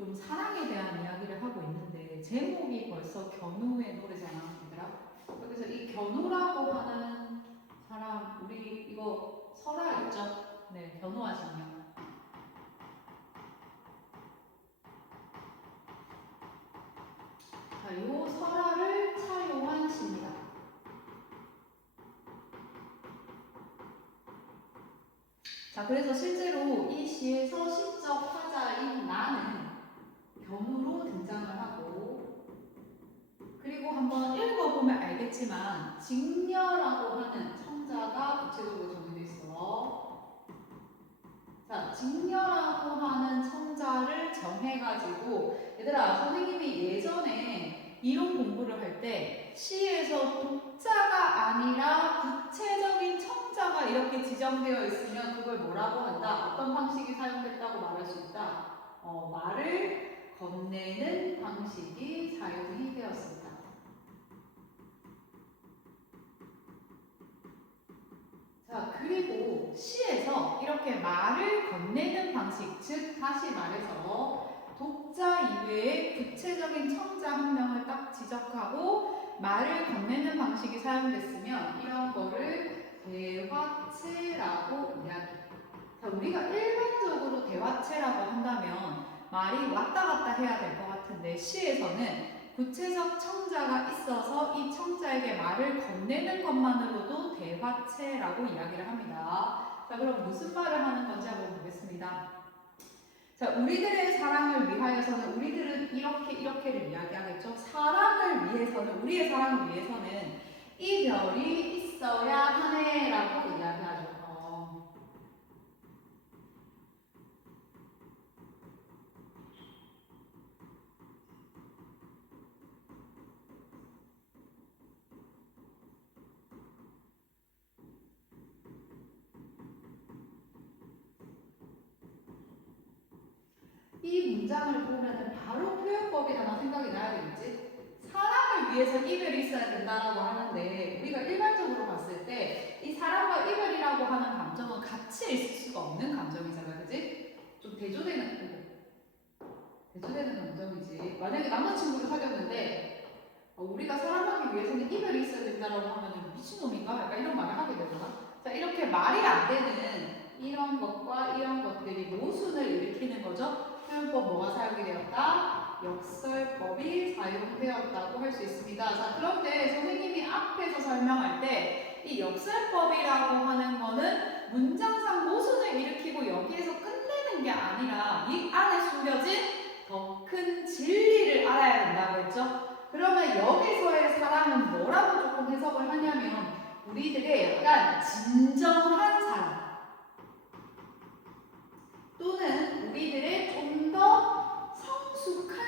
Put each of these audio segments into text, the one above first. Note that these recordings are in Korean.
좀 사랑에 대한 이야기를 하고 있는데 제목이 벌써 견우의 노래잖아, 얘들아. 그래서 이 견우라고 하는 사람, 우리 이거 설화 있죠? 네, 견우와 직녀. 자, 이 설화를 차용한 시입니다. 자, 그래서 실제로 이 시에서 시적 화자인 나는 견우로 등장을 하고, 그리고 한번 읽어보면 알겠지만 직녀라고 하는 청자가 구체적으로 정해져 있어. 자, 직녀라고 하는 청자를 정해가지고, 얘들아, 선생님이 예전에 이론 공부를 할 때 시에서 독자가 아니라 구체적인 청자가 이렇게 지정되어 있으면 그걸 뭐라고 한다? 어떤 방식이 사용됐다고 말할 수 있다? 말을 건네는 방식이 사용이 되었습니다. 자, 그리고 시에서 이렇게 말을 건네는 방식, 즉 다시 말해서 독자 이외에 구체적인 청자 한 명을 딱 지적하고 말을 건네는 방식이 사용됐으면 이런 거를 대화체라고 이야기해요. 자, 우리가 일반적으로 대화체라고 한다면 말이 왔다 갔다 해야 될 것 같은데 시에서는 구체적 청자가 있어서 이 청자에게 말을 건네는 것만으로도 대화체라고 이야기를 합니다. 자, 그럼 무슨 말을 하는 건지 한번 보겠습니다. 자, 우리들의 사랑을 위하여서는 우리들은 이렇게를 이야기하겠죠. 사랑을 위해서는, 우리의 사랑을 위해서는 이별이 있어야 하네라고 이야기하죠. 이 문장을 보면 바로 표현법이 하나 생각이 나야 되겠지? 사랑을 위해서 이별이 있어야 된다라고 하는데 우리가 일반적으로 봤을 때 이 사랑과 이별이라고 하는 감정은 같이 있을 수가 없는 감정이잖아, 그치? 좀 대조되는 감정이지. 만약에 남자친구를 사귀었는데 우리가 사랑하기 위해서는 이별이 있어야 된다라고 하면 미친놈인가? 약간 이런 말을 하게 되잖아. 자, 이렇게 말이 안 되는 이런 것과 이런 것들이 모순을 일으키는 거죠. 표현법 뭐가 사용이 되었다? 역설법이 사용되었다고 할 수 있습니다. 자, 그런데 선생님이 앞에서 설명할 때 이 역설법이라고 하는 거는 문장상 모순을 일으키고 여기에서 끝내는 게 아니라 이 안에 숨겨진 더 큰 진리를 알아야 된다고 했죠. 그러면 여기서의 사랑은 뭐라고 조금 해석을 하냐면 우리들의 약간 진정한 사랑 또는 우리들의 좀 더 성숙한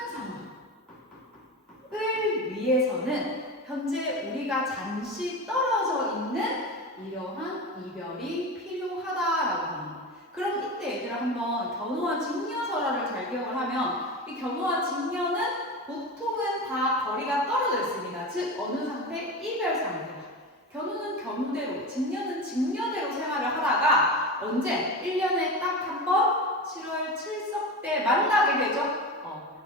사랑을 위해서는 현재 우리가 잠시 떨어져 있는 이러한 이별이 필요하다라고 합니다. 그럼 이때 얘들아 한번 견우와 직녀설화를 잘 기억을 하면 이 견우와 직녀는 보통은 다 거리가 떨어져 있습니다. 즉 어느 상태? 이별 상태. 견우는 견우대로, 직녀는 직녀대로 생활을 하다가 언제? 1년에 딱 한 번 7월 칠석 때 만나게 되죠.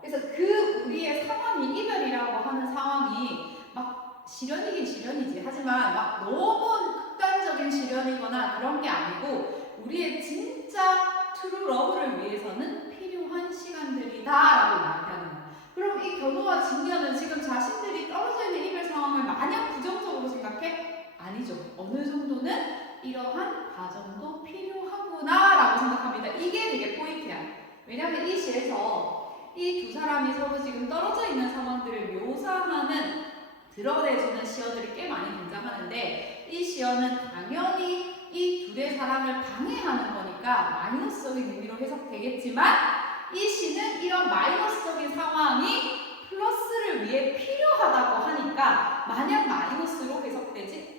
그래서 그 우리의 상황이 이별이라고 하는 상황이 막 시련이긴 시련이지. 하지만 막 너무 극단적인 시련이거나 그런 게 아니고 우리의 진짜 트루 러브를 위해서는 필요한 시간들이다라고 이야기하는 거예요. 그럼 이 견우와 직녀는 지금 자신들이 떨어져 있는 이별 상황을 마냥 부정적으로 생각해? 아니죠. 어느 정도는 이러한 과정도 필요하구나라고 생각합니다. 이게 되게 포인트야. 왜냐하면 이 시에서 이 두 사람이 서로 지금 떨어져 있는 상황들을 묘사하는 드러내주는 시어들이 꽤 많이 등장하는데 이 시어는 당연히 이 둘의 사랑을 방해하는 거니까 마이너스적인 의미로 해석되겠지만 이 시는 이런 마이너스적인 상황이 플러스를 위해 필요하다고 하니까 마냥 마이너스로 해석되지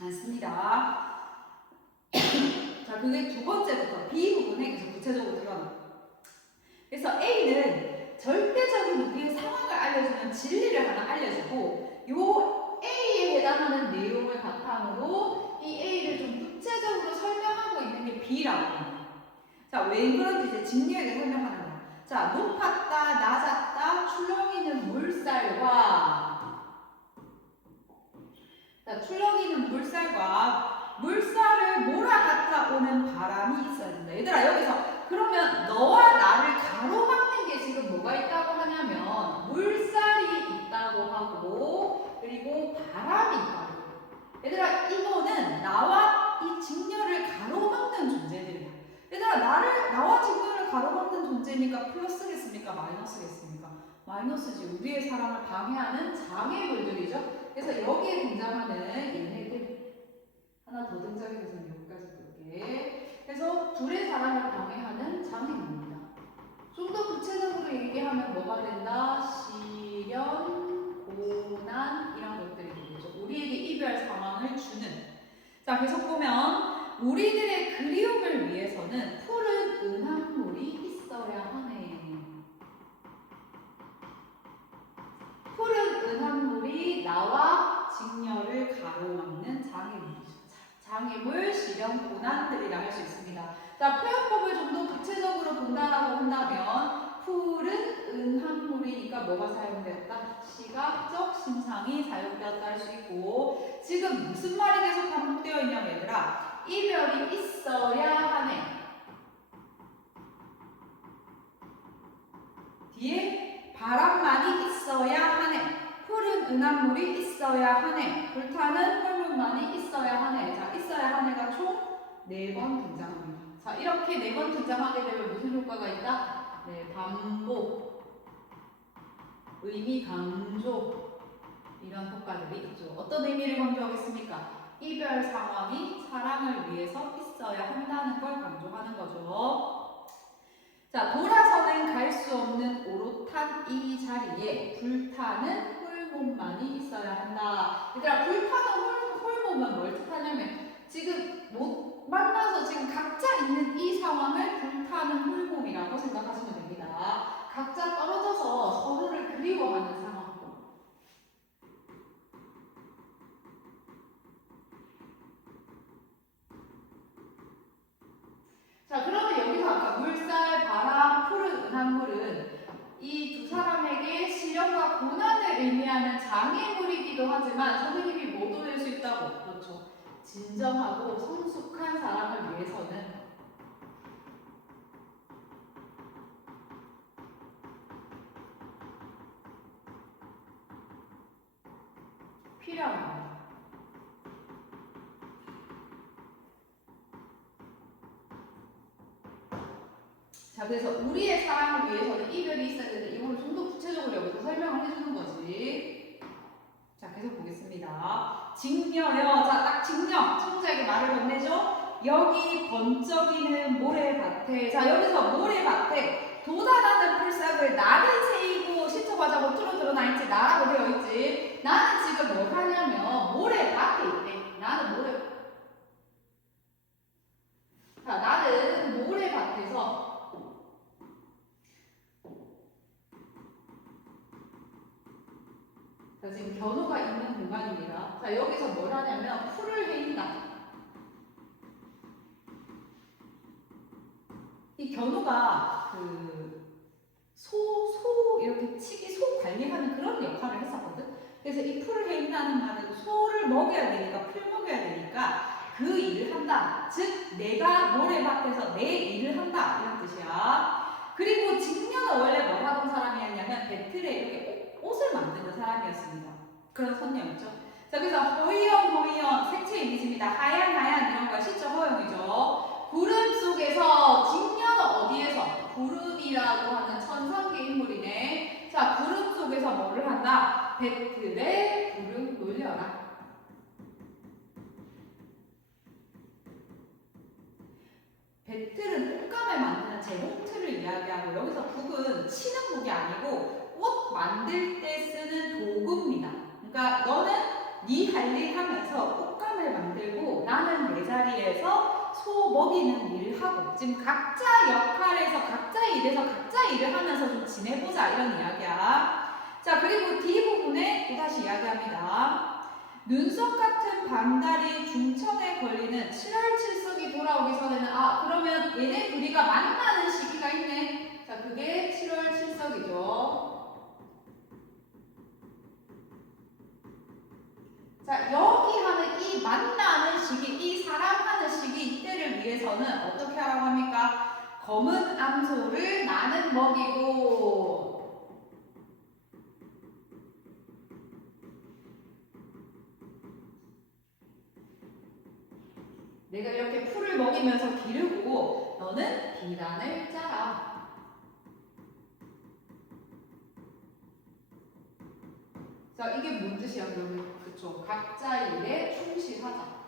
않습니다. 자, 그게 두 번째부터 B 부분에 계속 구체적으로 드러나. 그래서 A는 절대적인 우리의 상황을 알려주는 진리를 하나 알려주고 요 A에 해당하는 내용을 바탕으로 이 A를 좀 구체적으로 설명하고 있는 게 B라고 합니다. 자, 왜 그런지 이제 직리에게 설명하는 거야. 자, 높았다, 낮았다, 출렁이는 물살과 물살을 몰아갔다 오는 바람이 있어야 된다. 얘들아, 여기서 그러면 너와 나를 가로막는 게 지금 뭐가 있다고 하냐면 물살이 있다고 하고 그리고 바람이 있다고. 얘들아, 이거는 나와 이 직녀를 가로막는 존재들이야. 얘들아, 나와 직녀를 가로막는 존재니까 플러스겠습니까? 마이너스겠습니까? 마이너스지. 우리의 사랑을 방해하는 장애물들이죠. 그래서 여기에 등장하는 얘네들 하나 더 등장해서 여기까지 볼게. 그래서 둘의 사랑을 방해하는 장애물입니다. 좀 더 구체적으로 얘기하면 뭐가 된다? 시련, 고난 이런 것들이 되겠죠. 우리에게 이별 상황을 주는. 자, 계속 보면 우리들의 그리움을 위해서는 푸른 은합물이 있어야 하네. 푸른 은합물이 나와 직녀를 가로막는 장애물이죠. 장애물, 시련, 고난들이라 할 수 있습니다. 자, 표현법을 좀 더 구체적으로 본다라고 한다면 푸른 은합물이니까 뭐가 사용되었다? 시각적 심상이 사용되었다 할 수 있고 지금 무슨 말이 계속 반복되어 있냐면 얘들아 이별이 있어야 하네. 뒤에 바람만이 있어야 하네. 푸른 은합물이 있어야 하네. 불타는 홀문만이 있어야 하네. 자, 있어야 하네가 총 4번 등장합니다. 자, 이렇게 4번 등장하게 되면 무슨 효과가 있다? 네, 반복, 의미 강조 이런 효과들이 있죠. 어떤 의미를 강조하겠습니까? 이별 상황이 사랑을 위해서 있어야 한다는 걸 강조하는 거죠. 자, 돌아서는 갈 수 없는 오롯한 이 자리에 불타는 홀몸만이 있어야 한다. 얘들아, 불타는 홀몸은 뭘 뜻하냐면 지금 못 만나서 지금 각자 있는 이 상황을 불타는 홀몸이라고 생각하시면 됩니다. 각자 떨어져서 서로를 그리워하는 상황. 자, 그러면 여기서 아까 물살, 바람, 푸른 은합물은 이 두 사람에게 시련과 고난을 의미하는 장애물이기도 하지만 선생님이 뭐도 될 수 있다고? 그렇죠. 진정하고 성숙한 사랑을 위해서는 필요합니다. 자, 그래서 우리의 사랑을 위해서는 이별이 있어야 되는데 이걸 좀 더 구체적으로 여기서 설명을 해주는 거지. 자, 계속 보겠습니다. 직녀요. 자, 딱 직녀. 청자에게 말을 건네죠. 여기 번쩍이는 모래밭에. 자, 여기서 모래밭에 돋아나는 풀싹을 나는 새이고 시초과자고 뚜루뚜루 나 있지. 나라고 되어 있지. 나는 지금 뭘 하냐면 모래밭에 있대. 나는 모래밭에서 자, 지금 견우가 있는 공간입니다. 자, 여기서 뭘 하냐면 풀을 헤인다. 이 견우가 이렇게 치기 소 관리하는 그런 역할을 했었거든. 그래서 이 풀을 헤인다는 말은 소를 먹여야 되니까 풀 먹여야 되니까 그 일을 한다. 즉 내가 모래밭에서 내 일을 한다 이런 뜻이야. 그리고 직녀는 원래 뭘 하던 사람이었냐면 배틀에 이렇게 옷을 만드는 사람이었습니다. 그런 선녀였죠. 자, 그래서 허이연 색채 이미지입니다. 하얀 이런 거 시적 허용이죠. 구름 속에서 직녀는 어디에서? 구름이라고 하는 천상계 인물이네. 자, 구름 속에서 뭐를 한다? 배틀에 불을 놀려라. 배틀은 옷감을 만드는 재봉틀을 이야기하고 여기서 북은 치는 북이 아니고 옷 만들 때 쓰는 도구입니다. 그러니까 너는 네 할 일 하면서 옷감을 만들고 나는 내 자리에서 소 먹이는 일을 하고 지금 각자 역할에서 각자 일에서 각자 일을 하면서 좀 지내보자 이런 이야기야. 자, 그리고 D 부분에 또다시 이야기합니다. 눈썹 같은 반달이 중천에 걸리는 7월 7석이 돌아오기 전에는 그러면 얘네 둘이가 만나는 시기가 있네. 자, 그게 7월 7석이죠. 자, 여기 하는 이 만나는 시기, 이 사랑하는 시기 이때를 위해서는 어떻게 하라고 합니까? 검은 암소를 나는 먹이고 내가 이렇게 풀을 먹이면서 기르고 너는 비단을 짜라. 자, 이게 뭔 뜻이야 그러면? 그쵸. 각자의 일에 충실하자.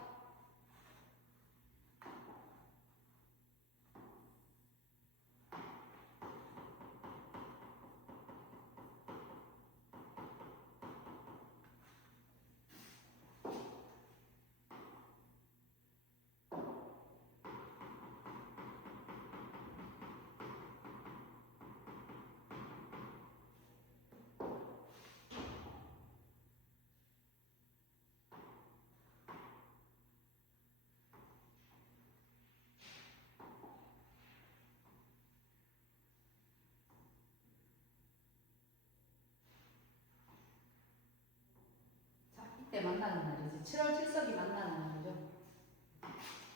이때 만나는 날이지. 7월 7석이 만나는 날이죠.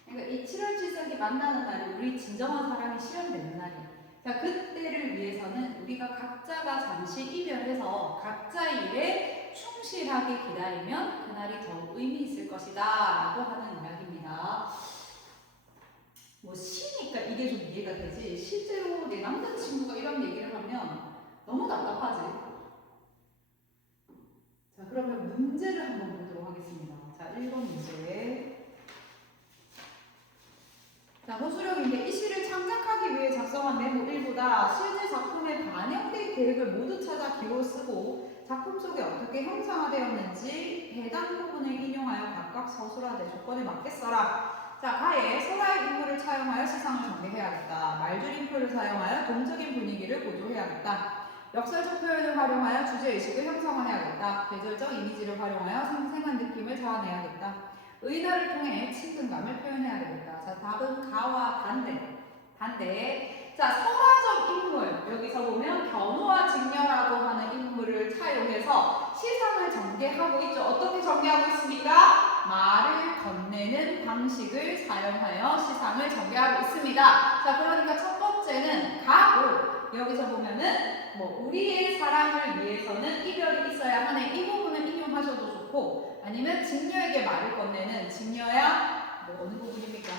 그러니까 이 7월 7석이 만나는 날이 우리 진정한 사랑이 실현되는 날이에요. 자, 그때를 위해서는 우리가 각자가 잠시 이별해서 각자의 일에 충실하게 기다리면 그날이 더욱 의미 있을 것이다 라고 하는 이야기입니다. 뭐 시니까 이게 좀 이해가 되지, 실제로 내 남자친구가 이런 얘기를 하면 너무 답답하지. 자, 그러면 문제를 한번 보도록 하겠습니다. 자, 1번 문제. 자, 호수령인데 이 시를 창작하기 위해 작성한 메모 1보다 실제 작품에 반영될 계획을 모두 찾아 기호 쓰고 작품 속에 어떻게 형상화되었는지 해당 부분을 인용하여 각각 서술하되 조건에 맞게 써라. 자, 가에 서사의 인물을 차용하여 시상을 전개해야겠다. 말줄임표를 사용하여 동적인 분위기를 고조해야겠다. 역설적 표현을 활용하여 주제의식을 형성해야겠다. 계절적 이미지를 활용하여 생생한 느낌을 자아내야겠다. 의나를 통해 친근감을 표현해야 되겠다. 자, 답은 가와 단대. 자, 서사적 인물. 여기서 보면 견우와 직녀라고 하는 인물을 차용해서 시상을 전개하고 있죠. 어떻게 전개하고 있습니까? 말을 건네는 방식을 사용하여 시상을 전개하고 있습니다. 자, 그러니까 첫 번째는 가고, 여기서 보면은 우리의 사랑을 위해서는 이별이 있어야 하네. 이 부분을 인용하셔도 좋고, 아니면 직녀에게 말을 건네는 직녀야 어느 부분입니까?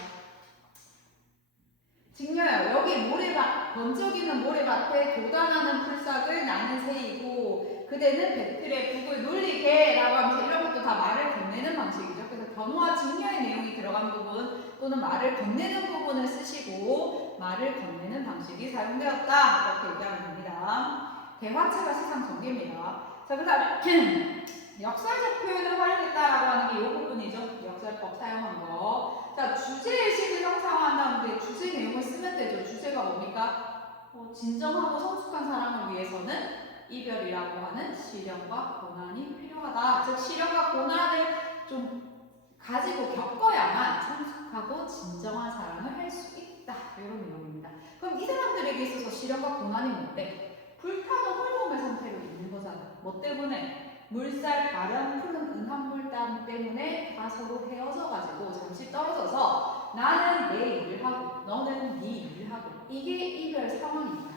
직녀야, 여기 모래밭, 번쩍이는 모래밭에 돋아나는 풀싹을 나는 새이고 그대는 배틀에 북을 놀리게 라고 하면서 이런 것도 다 말을 건네는 방식이죠. 그래서 견우와 직녀의 내용이 들어간 부분 또는 말을 건네는 부분을 쓰시고 말을 건네는 방식이 사용되었다 이렇게 얘기하면 됩니다. 대화체가 시상 전개입니다. 자, 그 다음에 역설적 표현을 활용했다라고 하는 게 이 부분이죠. 역설법 사용한 거. 자, 주제의식을 형성한다는데 주제 내용을 쓰면 되죠. 주제가 뭡니까? 진정하고 성숙한 사랑을 위해서는 이별이라고 하는 시련과 고난이 필요하다. 즉, 시련과 고난을 좀 가지고 겪어야만 성숙하고 진정한 사랑을 할 수 있다. 이런 내용입니다. 그럼 이 사람들에게 있어서 시련과 고난이 뭔데? 불타는 홀몸의 상태로 있는 거잖아. 뭐 때문에? 물살, 바람, 푸른 은합물땀 때문에 다 서로 헤어져 가지고 잠시 떨어져서 나는 내 일을 하고 너는 네 일을 하고 이게 이별 상황입니다.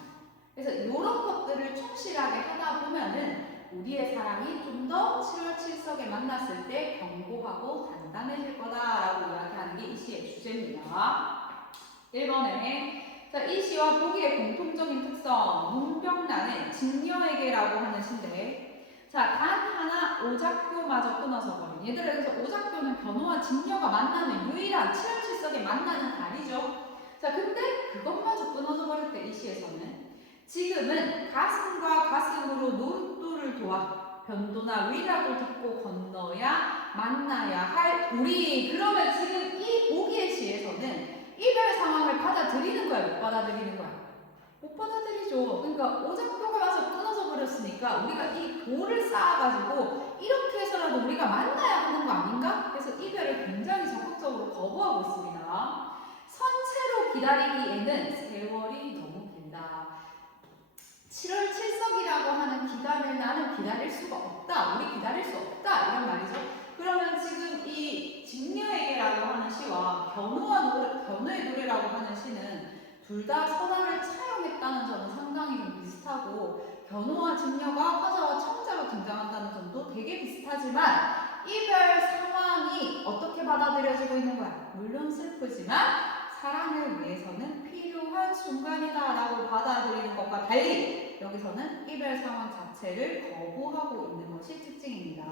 그래서 이런 것들을 충실하게 하다 보면은 우리의 사랑이 좀 더 7월 7석에 만났을 때 견고하고 단단해질 거다라고 이야기하는 게 이 시의 주제입니다. 1번에 자, 이 시와 보기의 공통적인 특성, 문병란은 직녀에게라고 하는 시인데 자, 단 하나 오작교마저 끊어서 버린. 얘들아, 여기서 오작교는 견우와 직녀가 만나는 유일한 7월 7석에 만나는 달이죠. 자, 근데 그것마저 끊어져 버릴 때 이 시에서는 지금은 가슴과 가슴으로 논두를 도와 변도나 위락을 딛고 건너야 만나야 할 우리. 그러면 지금 이 보기의 시에서는 이별 상황을 받아들이는 거야, 못 받아들이는 거야? 못 받아들이죠. 그러니까 오작교가 와서 끊어져 버렸으니까 우리가 이 돌을 쌓아가지고 이렇게 해서라도 우리가 만나야 하는 거 아닌가? 그래서 이별을 굉장히 적극적으로 거부하고 있습니다. 선체로 기다리기에는 세월이 너무 길다. 7월 7석이라고 하는 기간을 나는 기다릴 수가 없다. 우리 기다릴 수 없다. 이런 말이죠. 그러면 지금 이 직녀에게라고 하는 시와 견우의 노래라고 하는 시는 둘 다 선화를 차용했다는 점은 상당히 좀 비슷하고 견우와 직녀가 화자와 청자로 등장한다는 점도 되게 비슷하지만 이별 상황이 어떻게 받아들여지고 있는 거야? 물론 슬프지만 사랑을 위해서는 필요한 순간이다라고 받아들이는 것과 달리 여기서는 이별 상황 자체를 거부하고 있는 것이 특징입니다.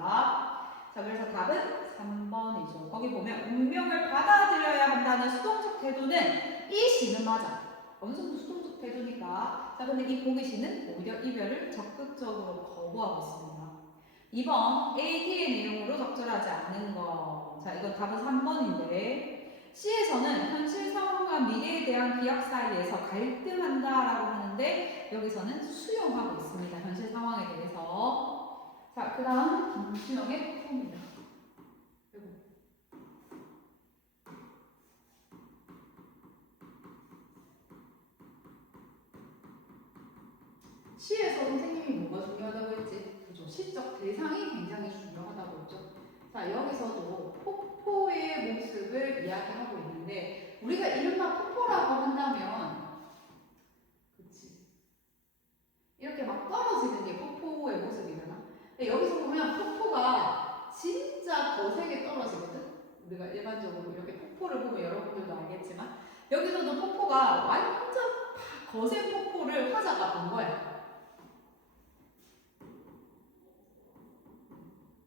자, 그래서 답은 3번이죠. 거기 보면 운명을 받아들여야 한다는 수동적 태도는 이 시는 맞아. 어느 정도 수동적 태도니까. 자, 근데 이 보기시는 오히려 이별을 적극적으로 거부하고 있습니다. 2번 AD의 내용으로 적절하지 않는 거. 자, 이거 답은 3번인데 시에서는 현실 상황과 미래에 대한 기약 사이에서 갈등한다라고 하는데 여기서는 수용하고 있습니다. 현실 상황에 대해서. 자, 그 다음 김수영의 포입니다. 시에서 선생님이 뭐가 중요하다고 했지? 그죠? 시적 대상이 굉장히 중요하다고 했죠. 자, 여기서도 폭포의 모습을 이야기하고 있는데 우리가 이른바 폭포라고 한다면 그치? 이렇게 막 떨어지는 게 폭포의 모습이잖아. 근데 여기서 보면 폭포가 진짜 거세게 떨어지거든? 우리가 일반적으로 이렇게 폭포를 보면 여러분들도 알겠지만 여기서도 폭포가 완전 거센 폭포를 화자가 본 거야.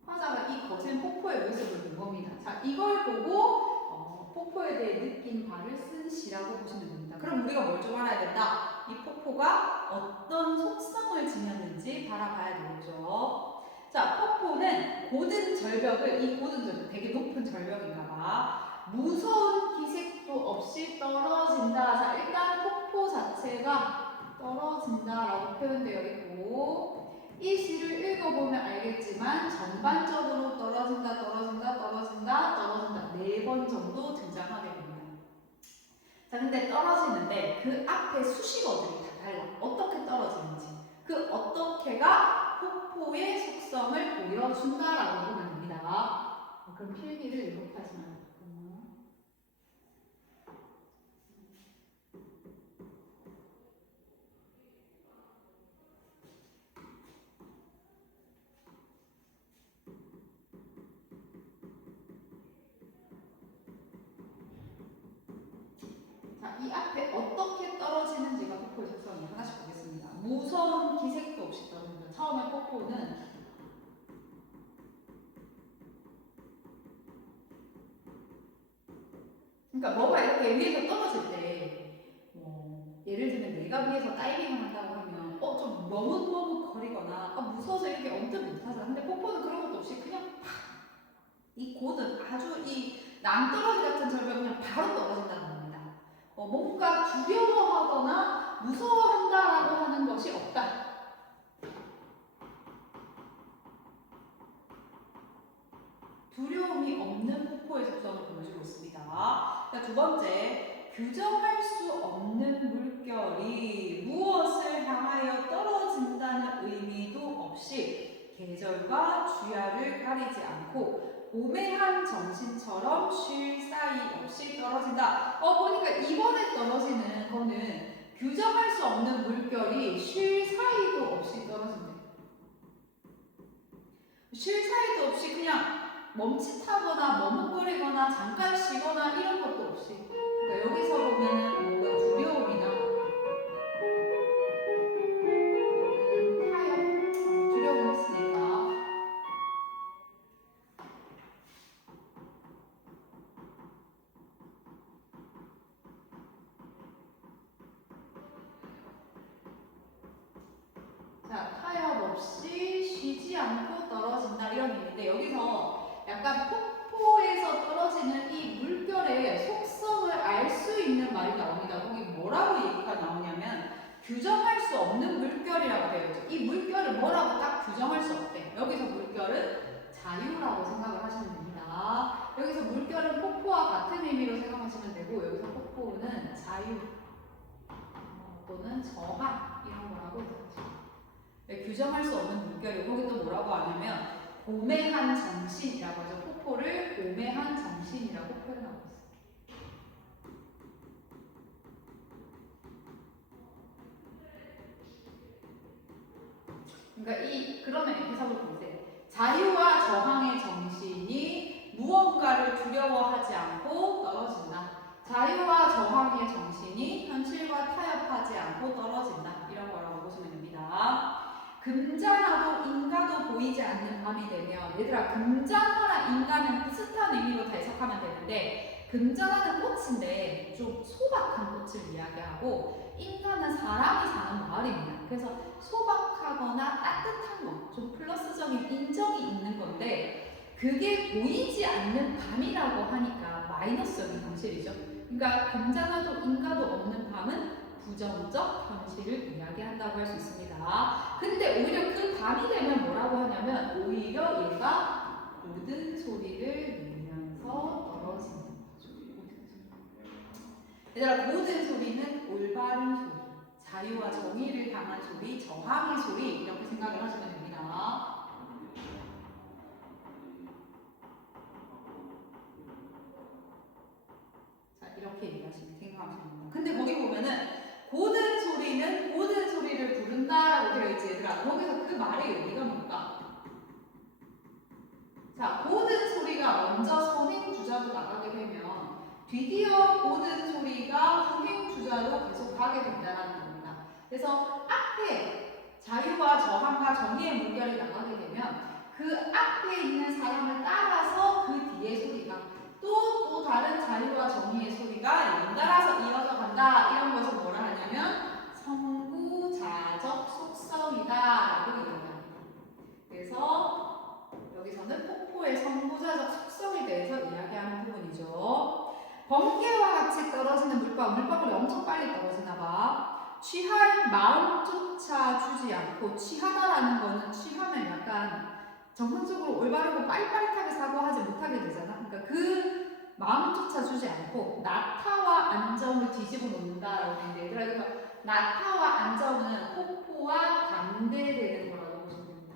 화자가 이 거센 폭포의 모습을 본 겁니다. 자, 이걸 보고 폭포에 대해 느낀 바를 쓴 시라고 보시면 됩니다. 그럼 우리가 뭘 좀 알아야 된다? 이 폭포가 어떤 속성을 지녔는지 바라봐야 되겠죠. 자, 폭포는 고든 절벽을, 이 고든 절벽 되게 높은 절벽인가 봐. 무서운 기색도 없이 떨어진다. 자, 일단 폭포 자체가 떨어진다라고 표현되어 있고 이 시를 읽어보면 알겠지만 전반적으로 떨어진다, 떨어진다, 떨어진다, 떨어진다 4번 정도 등장하게 됩니다. 자, 근데 떨어지는데 그 앞에 수식어들이 다 달라. 어떻게 떨어지는지. 그 어떻게가 폭포의 속성을 보여준다라고 보면 됩니다. 그럼 필기를 이렇게 하시면 돼요. 자, 이 앞에 어떻게 떨어지는지가 폭포의 속성이 하나씩 보겠습니다. 무서운 기색도 없이 떨어진다. 처음에 폭포는 그러니까 뭐가 이렇게 위에서 떨어질 때 예를 들면 내가 위에서 다이빙을 한다고 하면 좀 머뭇머뭇거리거나 무서워서 이렇게 언뜻 못하잖아. 근데 폭포는 그런 것도 없이 그냥 팍 이 고든 아주 이 낭떠러지 같은 절벽 그냥 바로 떨어진다는 겁니다. 뭔가 두려워하거나 무서워한다라고 하는 것이 없다. 두려움이 없는 폭포의 속성을 보여주고 있습니다. 자, 두 번째, 규정할 수 없는 물결이 무엇을 향하여 떨어진다는 의미도 없이 계절과 주야를 가리지 않고 오매한 정신처럼 쉴 사이 없이 떨어진다. 보니까 이번에 떨어지는 거는 규정할 수 없는 물결이 쉴 사이도 없이 떨어진대. 쉴 사이도 없이 그냥 멈칫하거나 머뭇거리거나 잠깐 쉬거나 이런 것도 없이 그러니까 여기서 보면은 뭔가 두려움이나 타협, 두려움이 있으니까 자, 타협 없이 쉬지 않고 떨어진다 이런 의미인데 여기서 약간 폭포에서 떨어지는 이 물결의 속성을 알 수 있는 말이 나옵니다. 거기 뭐라고 얘기가 나오냐면 규정할 수 없는 물결이라고 되어 있죠. 이 물결을 뭐라고 딱 규정할 수 없대. 여기서 물결은 자유라고 생각을 하시면 됩니다. 여기서 물결은 폭포와 같은 의미로 생각하시면 되고, 여기서 폭포는 자유 또는 저항 이런 거라고 생각하시면 돼요. 규정할 수 없는 물결이고, 거기 또 뭐라고 하냐면 고매한 정신이라고 하죠. 폭포를 고매한 정신이라고 표현하고 있어요. 그러니까 그러면 해석을 보세요. 자유와 저항의 정신이 무언가를 두려워하지 않고 떨어진다. 자유와 저항의 정신이 현실과 타협하지 않고 떨어진다. 이런 거라고 보시면 됩니다. 금잔하도 인가도 보이지 않는 밤이 되면, 얘들아 금잔하랑 인가는 비슷한 의미로 다 해석하면 되는데, 금잔하는 꽃인데 좀 소박한 꽃을 이야기하고, 인가는 사람이 사는 마을입니다. 그래서 소박하거나 따뜻한 거, 좀 플러스적인 인정이 있는 건데, 그게 보이지 않는 밤이라고 하니까 마이너스적인 현실이죠. 그러니까 금잔하도 인가도 없는 밤은 부정적 현실을 이야기한다고 할 수 있습니다. 근데 오히려 그 밤이 되면 뭐라고 하냐면, 오히려 얘가 모든 소리를 내면서 떨어지는 거죠. 얘들아, 모든 소리는 올바른 소리, 자유와 정의를 향한 소리, 저항의 소리, 이렇게 생각을 하시면 됩니다. 자, 이렇게 얘기하시면 생각하시면 됩니다. 근데 거기 보면은 고든 소리는 모든 소리를 부른다라고 되어 있지. 얘들아, 거기서 그 말의 의미가 뭘까? 자, 고든 소리가 먼저 선행 주자로 나가게 되면 뒤디어 고든 소리가 선행 주자로 계속 가게 된다는 겁니다. 그래서 앞에 자유와 저항과 정의의 물결이 나가게 되면 그 앞에 있는 사람을 따라서 그 뒤에 소리가 또 다른 자유와 정의의 소리가 연달아서 이어져 간다. 이런 것을 뭐라 하냐면 선구자적 속성이다 라고 이야기합니다. 그래서 여기서는 폭포의 선구자적 속성에 대해서 이야기하는 부분이죠. 번개와 같이 떨어지는 물방, 물방울이 엄청 빨리 떨어지나 봐. 취할 마음조차 주지 않고, 취하다라는 거는 취하면 약간 정상적으로 올바르고 빠릿빠릿하게 사고하지 못하게 되잖아. 그러니까 그 마음조차 주지 않고 나타와 안정을 뒤집어 놓는다라고 하는데, 얘들아, 그래서 나타와 안정은 폭포와 반대되는 거라고 보시면 됩니다.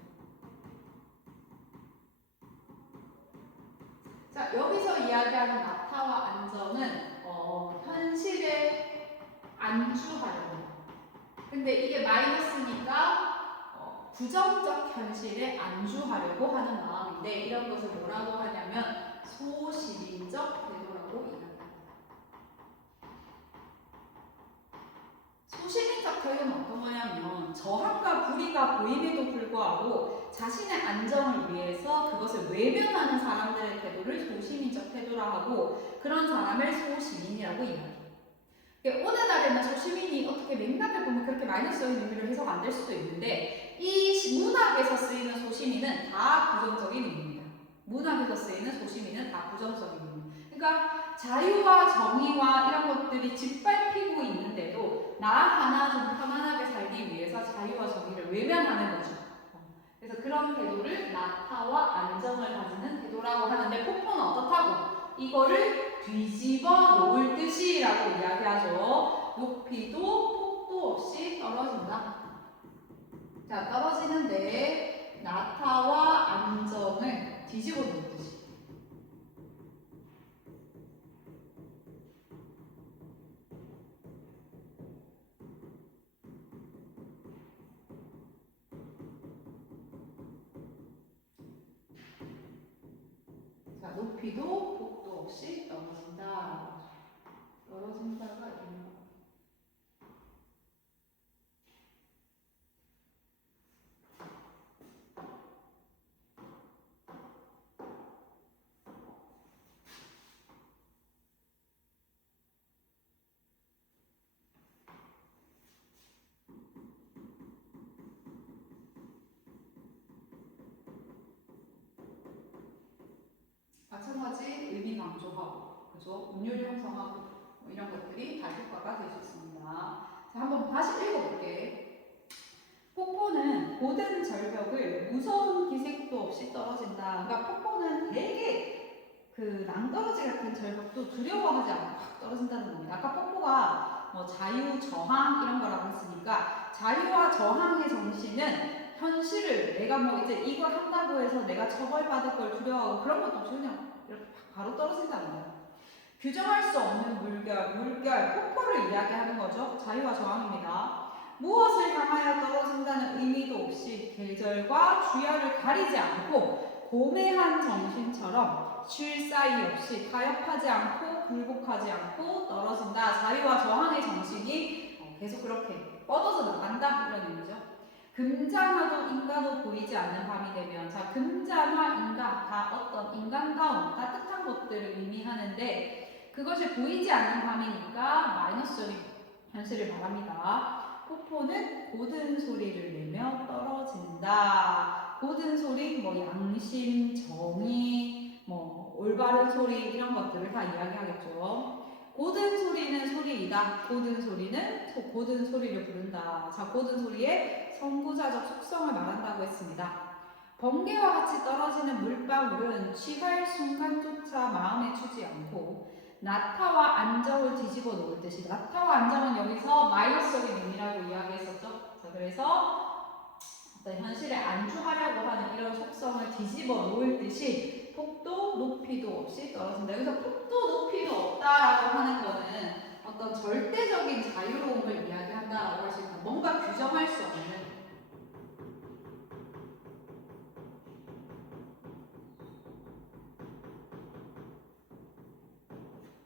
자, 여기서 이야기하는 나타와 안정은 현실에 안주하려는, 근데 이게 마이너스니까 부정적 현실에 안주하려고 하는 마음인데, 이런 것을 뭐라고 하냐면 소시민적 태도라고 이야기합니다. 소시민적 태도는 어떤 거냐면 저항과 불의가 보임에도 불구하고 자신의 안정을 위해서 그것을 외면하는 사람들의 태도를 소시민적 태도라 하고, 그런 사람을 소시민이라고 이야기해요. 오늘날에는 소시민이 어떻게 맥락을 보면 그렇게 마이너스적인 의미로 해석 안 될 수도 있는데, 이 문학에서 쓰이는 소시민은 다 부정적인 의미입니다. 문학에서 쓰이는 소시민은 다 부정적인 의미. 그러니까 자유와 정의와 이런 것들이 짓밟히고 있는데도 나 하나 좀 편안하게 살기 위해서 자유와 정의를 외면하는 거죠. 그래서 그런 태도를 나타와 안정을 가지는 태도라고 하는데, 폭포는 어떻다고? 이거를 뒤집어 놓을 뜻이라고 이야기하죠. 높이도 폭도 없이 떨어진다. 자, 떨어지는데 나타와 안정을 뒤집어 놓을 뜻이. 자, 높이도 폭도 없이 떨어진다. 떨어진다가 있는 거. 마찬가지 의미 강조하고, 그죠? 운율 형성하고 이런 것들이 다 폭포는 고든 절벽을 무서운 기색도 없이 떨어진다. 그러니까 폭포는 되게 그 낭떠러지 같은 절벽도 두려워하지 않고 확 떨어진다는 겁니다. 아까 폭포가 뭐 자유, 저항 이런 거라고 했으니까 자유와 저항의 정신은 현실을 내가 뭐 이제 이거 한다고 해서 내가 처벌받을 걸 두려워하고 그런 것도 없이 그냥 이렇게 바로 떨어진다는 거예요. 규정할 수 없는 물결, 폭포를 이야기하는 거죠. 자유와 저항입니다. 무엇을 향하여 떨어진다는 의미도 없이 계절과 주야를 가리지 않고 고매한 정신처럼 쉴 사이 없이 타협하지 않고 굴복하지 않고 떨어진다. 자유와 저항의 정신이 계속 그렇게 뻗어서 나간다 이런 의미죠. 금잔화도 인가도 보이지 않는 밤이 되면, 자, 금잔화, 인가 다 어떤 인간다움, 따뜻한 것들을 의미하는데 그것이 보이지 않는 밤이니까 마이너스적인 현실을 말합니다. 폭포는 고든 소리를 내며 떨어진다. 고든 소리, 뭐 양심, 정의, 뭐 올바른 소리 이런 것들을 다 이야기하겠죠. 고든 소리는 소리이다. 고든 소리는 고든 소리를 부른다. 자, 고든 소리의 선구자적 속성을 말한다고 했습니다. 번개와 같이 떨어지는 물방울은 취할 순간조차 마음에 추지 않고 나타와 안정을 뒤집어 놓을 듯이, 나타와 안정은 여기서 마이너스적인 의미라고 이야기했었죠. 자, 그래서 어떤 현실에 안주하려고 하는 이런 속성을 뒤집어 놓을 듯이 폭도 높이도 없이 떨어진다. 여기서 폭도 높이도 없다라고 하는 거는 어떤 절대적인 자유로움을 이야기한다라고 할 수 있다. 뭔가 규정할 수 없는.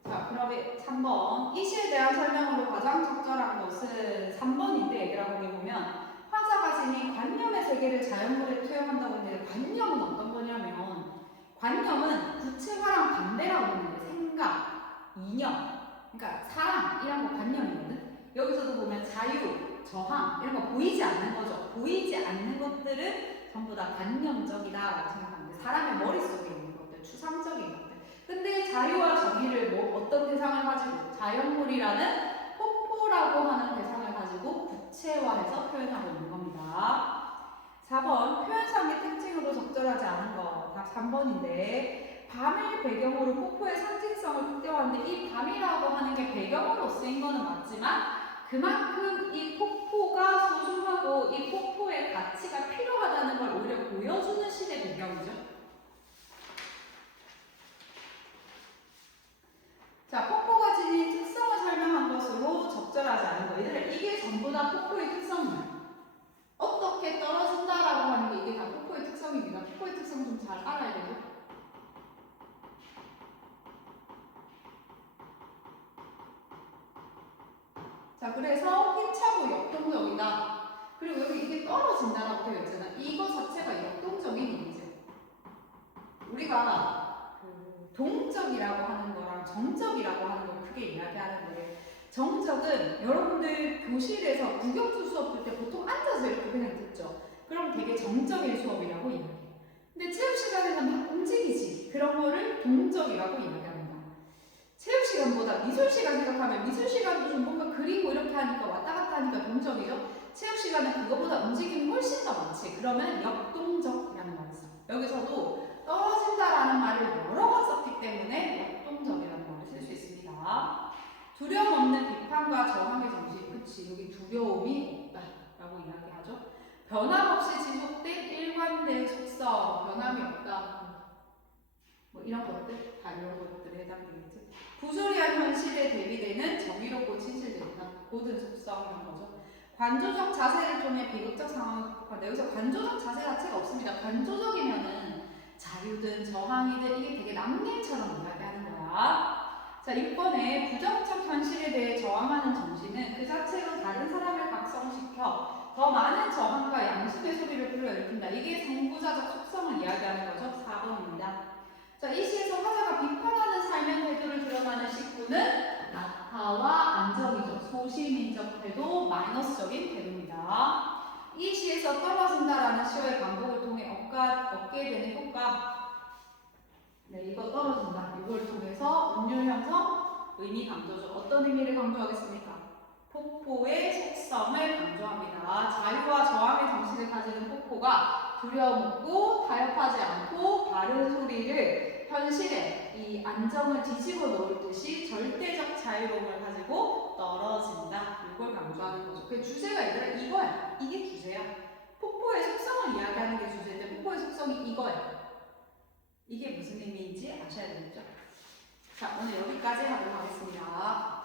자, 그러면 3번. 이 시에 대한 설명으로 가장 적절한 것은 3번인데, 얘들아 거기 보면 화자가 지닌 관념의 세계를 자연물에 투영한다고 했는데, 관념은 어떤 거냐면 관념은 구체화랑 반대라고 하는데, 생각, 이념, 그러니까 사랑 이런 거 관념이거든. 여기서도 보면 자유, 저항 이런 거 보이지 않는 거죠. 보이지 않는 것들은 전부 다 관념적이다라고 생각하는데, 사람의 머릿속에 있는 것들, 추상적인 것들. 근데 자유와 정의를 뭐 어떤 대상을 가지고, 자연물이라는 폭포라고 하는 대상을 가지고 구체화해서 표현하고 있는 겁니다. 4번, 표현상의 특징으로 적절하지 않은 거. 답 3번인데, 밤을 배경으로 폭포의 상징성을 극대화하는데, 이 밤이라고 하는 게 배경으로 쓰인 거는 맞지만 그만큼 이 폭포가 소중하고 이 폭포의 가치가 필요하다는 걸 오히려 보여주는 시대 배경이죠. 자, 폭포가 지닌 특성을 설명한 것으로 적절하지 않은 거. 얘들아, 이게 전부 다 폭포의 특성이야. 어떻게 떨어진다라고 하는 게 이게 다 폭포의 특성입니다. 폭포의 특성 좀 잘 알아야 되죠. 자, 그래서 힘차고 역동적이다. 그리고 여기 이게 떨어진다라고 되어 있잖아. 이거 자체가 역동적인 이미지야. 우리가 동적이라고 하는 거랑 정적이라고 하는 걸 크게 이야기하는데, 정적은 여러분들 교실에서 국영수 수업 들 때 보통 앉아서 이렇게 그냥 듣죠. 그럼 되게 정적인 수업이라고 이야기해요. 근데 체육 시간에는 막 움직이지. 그런 거를 동적이라고 이야기합니다. 체육 시간보다 미술 시간 생각하면 미술 시간도 좀 뭔가 그리고 이렇게 하니까 왔다 갔다 하니까 동적이죠. 체육 시간은 그거보다 움직임이 훨씬 더 많지. 그러면 역동적이라는 말이 있어요. 여기서도 떨어진다라는 말을 여러 번 썼기 때문에 역동적이라는 말을 쓸 수 있습니다. 두려움 없는 비판과 저항의 정신. 그치, 여기 두려움이 없다라고 이야기하죠. 변함없이 지속된 일관된 속성, 변함이 없다. 뭐 이런 것들, 다 이런 것들에 해당되겠지. 부조리한 현실에 대비되는 정의롭고 진실되다. 고든 속성 이런 거죠. 관조적 자세를 통해 비극적 상황을 극복한다. 여기서 관조적 자세 자체가 없습니다. 관조적이면은 자유든 저항이든 이게 되게 남일처럼 이야기하는 거야. 자, 6번에 부정적 현실에 대해 저항하는 정신은 그 자체로 다른 사람을 각성시켜 더 많은 저항과 양심의 소리를 불러일으킨다. 이게 선구자적 속성을 이야기하는 거죠. 4번입니다. 자, 이 시에서 화자가 비판하는 삶의 태도를 드러나는 식구는 나타와 안정이죠. 소시민적 태도, 마이너스적인 태도입니다. 이 시에서 떨어진다라는 시어의 반복을 통해 얻게 되는 효과. 네, 이거 떨어진다. 이걸 통해서 운율 형성, 의미 강조죠. 어떤 의미를 강조하겠습니까? 폭포의 속성을 강조합니다. 자유와 저항의 정신 가지는 폭포가 두려움없고 타협하지 않고 바른 소리를 현실에 이 안정을 뒤집어 놓을 듯이 절대적 자유로움을 가지고 떨어진다. 이걸 강조하는 거죠. 그 주제가 얘들아 이거야. 이게 주제야. 폭포의 속성을 이야기하는 게 주제인데 폭포의 속성이 이거야. 이게 무슨 의미인지 아셔야 되겠죠? 자, 오늘 여기까지 하도록 하겠습니다.